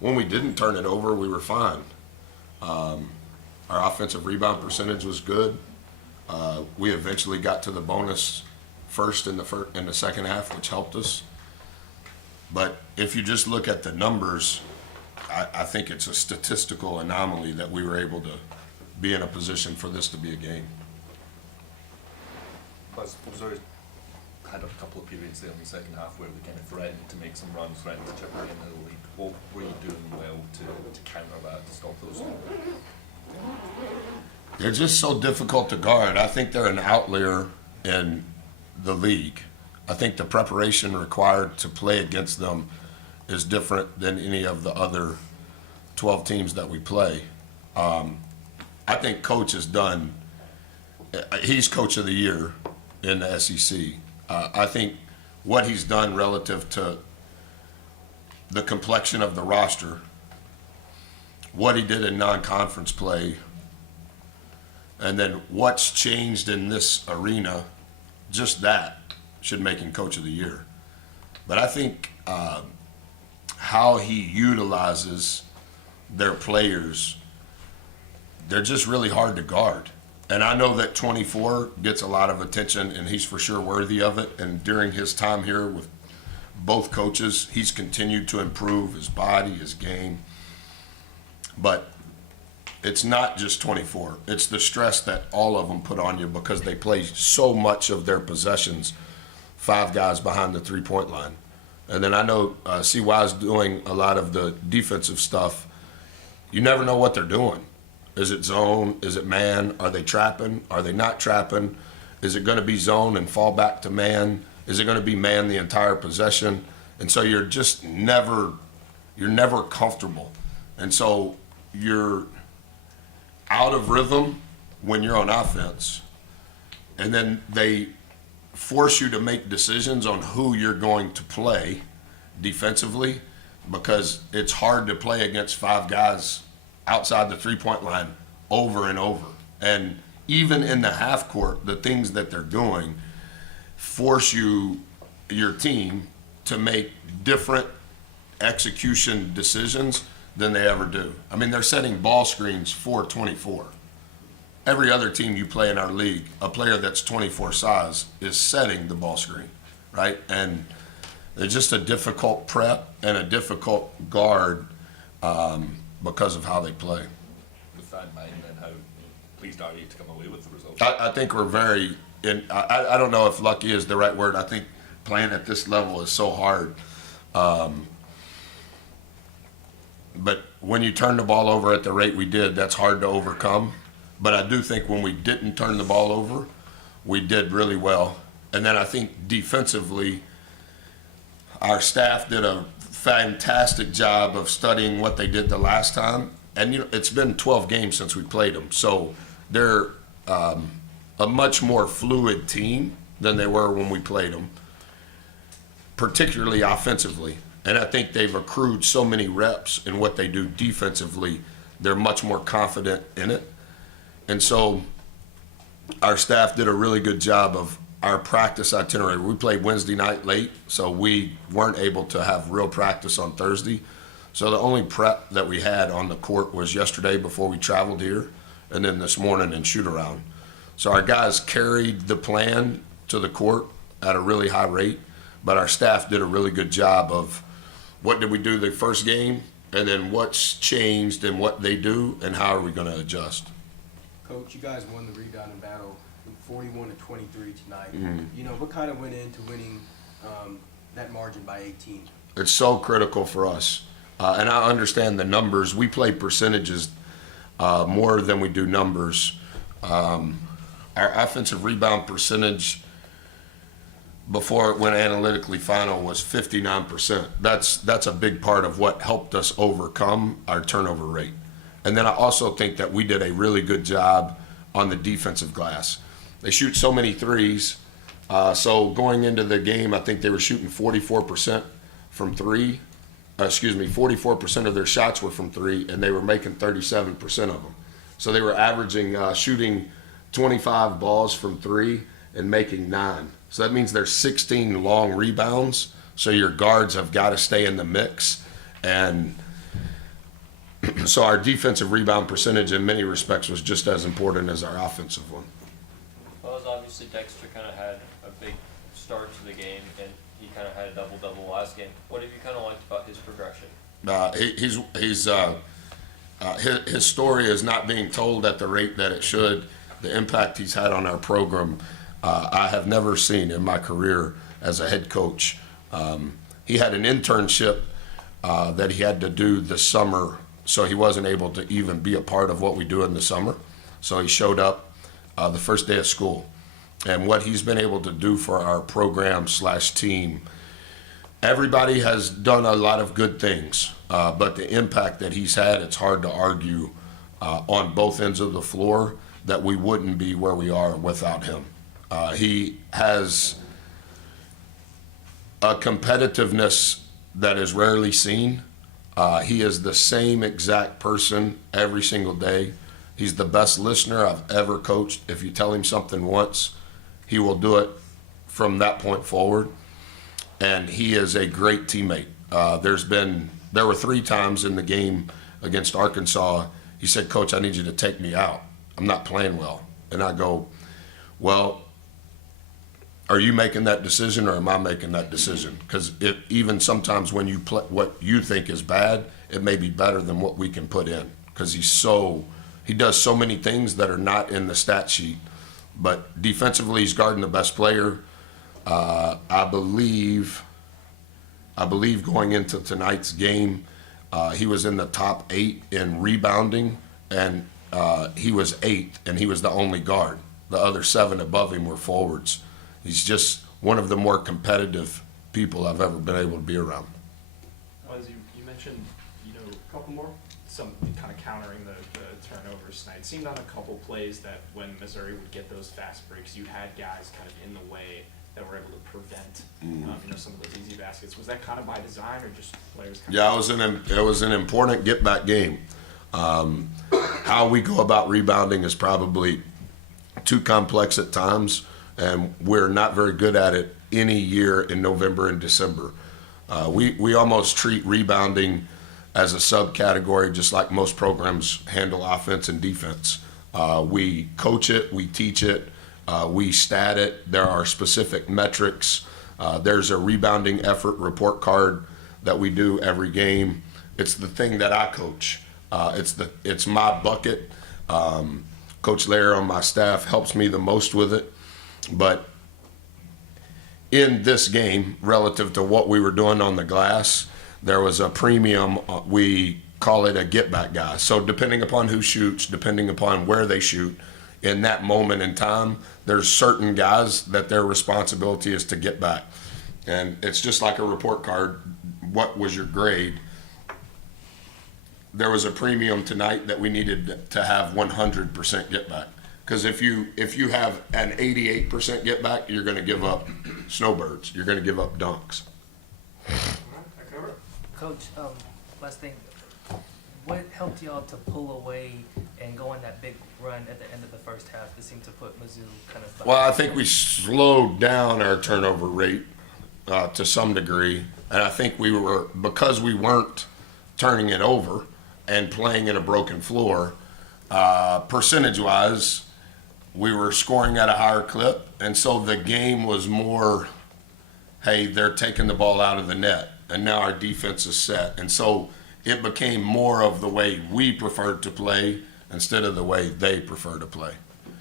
when we didn't turn it over, we were fine. Our offensive rebound percentage was good. We eventually got to the bonus first in the second half, which helped us. But if you just look at the numbers, I think it's a statistical anomaly that we were able to be in a position for this to be a game. I suppose I had a couple of periods there in the second half where we kind of threatened to make some runs, threatened to chip away into the lead. What were you doing well to counter that, to stop those? They're just so difficult to guard. I think they're an outlier in the league. I think the preparation required to play against them is different than any of the other 12 teams that we play. I think Coach has done, he's Coach of the Year in the SEC. I think what he's done relative to the complexion of the roster, what he did in non-conference play, and then what's changed in this arena, just that should make him Coach of the Year. But I think how he utilizes their players, they're just really hard to guard. And I know that 24 gets a lot of attention, and he's for sure worthy of it. And during his time here with both coaches, he's continued to improve his body, his game. But it's not just 24. It's the stress that all of them put on you because they play so much of their possessions, 5 guys behind the three-point line. And then I know CY's doing a lot of the defensive stuff. You never know what they're doing. Is it zone? Is it man? Are they trapping? Are they not trapping? Is it going to be zone and fall back to man? Is it going to be man the entire possession? And so you're just never comfortable. And so you're out of rhythm when you're on offense. And then they force you to make decisions on who you're going to play defensively because it's hard to play against 5 guys outside the three-point line over and over. And even in the half court, the things that they're doing force your team to make different execution decisions than they ever do. I mean, they're setting ball screens for 24. Every other team you play in our league, a player that's 24 size is setting the ball screen, right? And it's just a difficult prep and a difficult guard because of how they play. With that in mind, then how pleased are you to come away with the result? I think we're very, I don't know if lucky is the right word. I think playing at this level is so hard. But when you turn the ball over at the rate we did, that's hard to overcome. But I do think when we didn't turn the ball over, we did really well. And then I think defensively, our staff did a fantastic job of studying what they did the last time. And it's been 12 games since we played them. So they're a much more fluid team than they were when we played them, particularly offensively. And I think they've accrued so many reps in what they do defensively, they're much more confident in it. And so our staff did a really good job of our practice itinerary. We played Wednesday night late, so we weren't able to have real practice on Thursday. So the only prep that we had on the court was yesterday before we traveled here, and then this morning in shoot around. So our guys carried the plan to the court at a really high rate, but our staff did a really good job of what did we do the first game, and then what's changed and what they do, and how are we going to adjust. Coach, you guys won the rebounding battle 41-23 tonight. Mm-hmm. What kind of went into winning that margin by 18? It's so critical for us. And I understand the numbers. We play percentages more than we do numbers. Our offensive rebound percentage before it went analytically final was 59%. That's a big part of what helped us overcome our turnover rate. And then I also think that we did a really good job on the defensive glass. They shoot so many threes. So going into the game, I think they were shooting 44% from three. 44% of their shots were from three, and they were making 37% of them. So they were averaging shooting 25 balls from three and making 9. So that means there's 16 long rebounds. So your guards have got to stay in the mix. And So our defensive rebound percentage in many respects was just as important as our offensive one. Well, as obviously Dexter kind of had a big start to the game, and he kind of had a double-double last game. What have you kind of liked about his progression? His story is not being told at the rate that it should. The impact he's had on our program, I have never seen in my career as a head coach. He had an internship that he had to do this summer, so he wasn't able to even be a part of what we do in the summer. So he showed up the first day of school. And what he's been able to do for our program/team, everybody has done a lot of good things, but the impact that he's had, it's hard to argue on both ends of the floor that we wouldn't be where we are without him. He has a competitiveness that is rarely seen. He is the same exact person every single day. He's the best listener I've ever coached. If you tell him something once, he will do it from that point forward. And he is a great teammate. There were 3 times in the game against Arkansas, he said, "Coach, I need you to take me out. I'm not playing well." And I go, "Well, are you making that decision or am I making that decision? Because even sometimes when you play what you think is bad, it may be better than what we can put in." Because he does so many things that are not in the stat sheet. But defensively, he's guarding the best player. I believe going into tonight's game, he was in the top 8 in rebounding, and he was 8th, and he was the only guard. The other 7 above him were forwards. He's just one of the more competitive people I've ever been able to be around. Well, as you mentioned, a couple more, some kind of countering the turnovers tonight. It seemed on a couple plays that when Missouri would get those fast breaks, you had guys kind of in the way that were able to prevent, some of those easy baskets. Was that kind of by design or just players? Yeah, it was an important get-back game. How we go about rebounding is probably too complex at times, and we're not very good at it any year in November and December. We almost treat rebounding as a subcategory, just like most programs handle offense and defense. We coach it, we teach it, we stat it. There are specific metrics. There's a rebounding effort report card that we do every game. It's the thing that I coach. It's my bucket. Coach Lair on my staff helps me the most with it. But in this game, relative to what we were doing on the glass, there was a premium. We call it a get-back guy. So depending upon who shoots, depending upon where they shoot, in that moment in time, there's certain guys that their responsibility is to get back. And it's just like a report card. What was your grade? There was a premium tonight that we needed to have 100% get back. Because if you have an 88% get back, you're going to give up snowbirds. You're going to give up dunks. Coach, last thing, what helped y'all to pull away and go on that big run at the end of the first half that seemed to put Mizzou kind of behind? Well, I think we slowed down our turnover rate to some degree, and I think because we weren't turning it over and playing in a broken floor, percentage-wise, we were scoring at a higher clip, and so the game was more, hey, they're taking the ball out of the net, and now our defense is set. And so it became more of the way we preferred to play instead of the way they prefer to play.